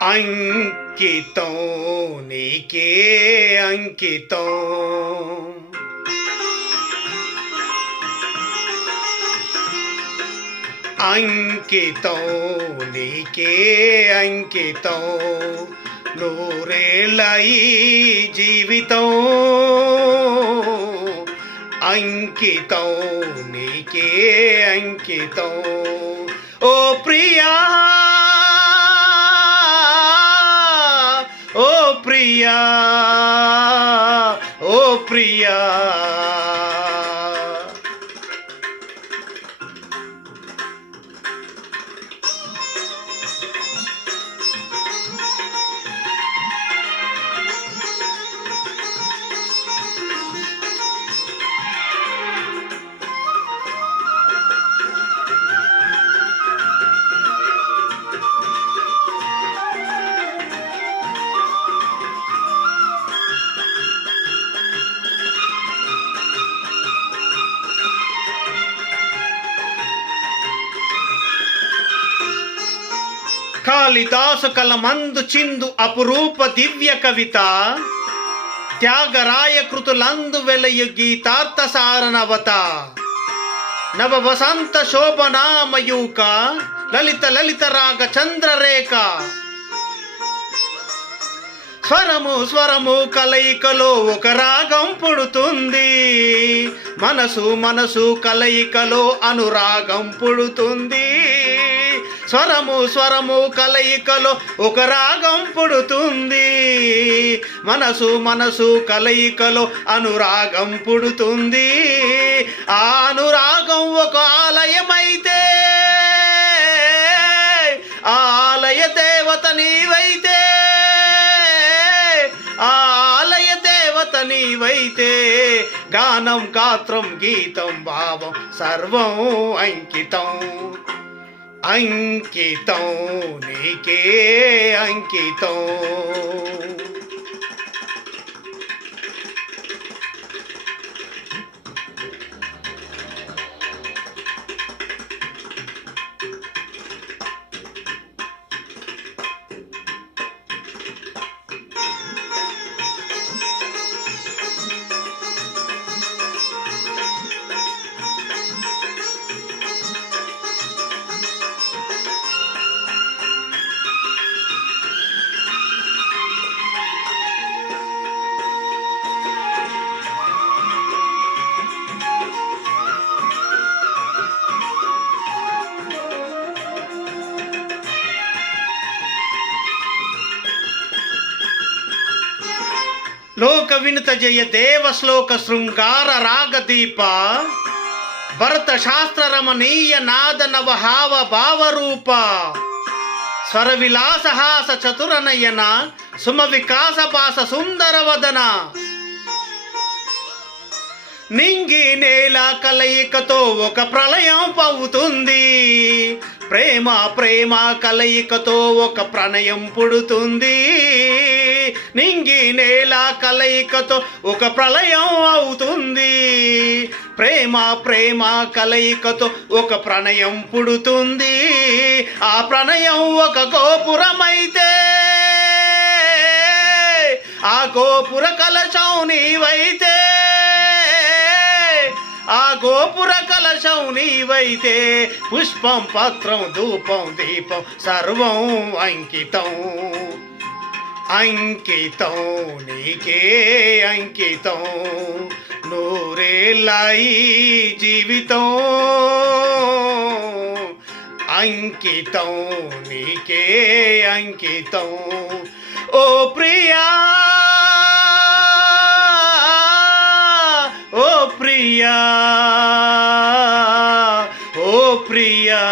అంకితం నీకే అంకితం. అంకితం నీకే అంకితం. నూరేళ్ళ ఈ జీవితం అంకితం నీకే అంకితం. ఓ ప్రియా, ఓ ప్రియా, ఓ ప్రియా. కాళిదాసు కలమందు చిందు అపురూప దివ్య కవిత, త్యాగరాయ కృతులందు వెలయు గీతార్థ సారనవత. నవ వసంత శోభనామయూక లలిత లలిత రాగ చంద్రరేఖ. స్వరము స్వరము కలయికలో ఒక రాగం పుడుతుంది, మనసు మనసు కలయికలో అనురాగం పుడుతుంది. స్వరము స్వరము కలయికలో ఒక రాగం పుడుతుంది, మనసు మనసు కలయికలో అనురాగం పుడుతుంది. ఆ అనురాగం ఒక ఆలయమైతే, ఆ ఆలయ దేవత నీవైతే, ఆ ఆలయ దేవత నీవైతే. గానం గాత్రం గీతం భావం సర్వం అంకితం. అంకితం నీకే అంకితం. లోక వినుత జయ దేవ శ్లోక శృంగార రాగదీప. భరత శాస్త్ర రమణీయ నాద నవ హావ భావరూప. స్వర విలాస హాస చతురనయన సుమ వికాస పాస సుందర వదన. నింగి నేల కలయికతో ఒక ప్రళయం పవుతుంది, ప్రేమ ప్రేమ కలయికతో ఒక ప్రణయం పుడుతుంది. నింగి నేల కలయికతో ఒక ప్రళయం అవుతుంది, ప్రేమ ప్రేమ కలయికతో ఒక ప్రణయం పుడుతుంది. ఆ ప్రణయం ఒక గోపురమైతే, ఆ గోపుర కలశం నీవైతే, ఆ గోపుర కలశం నీవైతే. పుష్పం పత్రం ధూపం దీపం సర్వం అంకితం. అంకితం నీకే అంకితం. నూరేళ్ళ ఈ జీవితం అంకితం నీకే అంకితం. ఓ ప్రియా, ఓ ప్రియా, ఓ ప్రియా.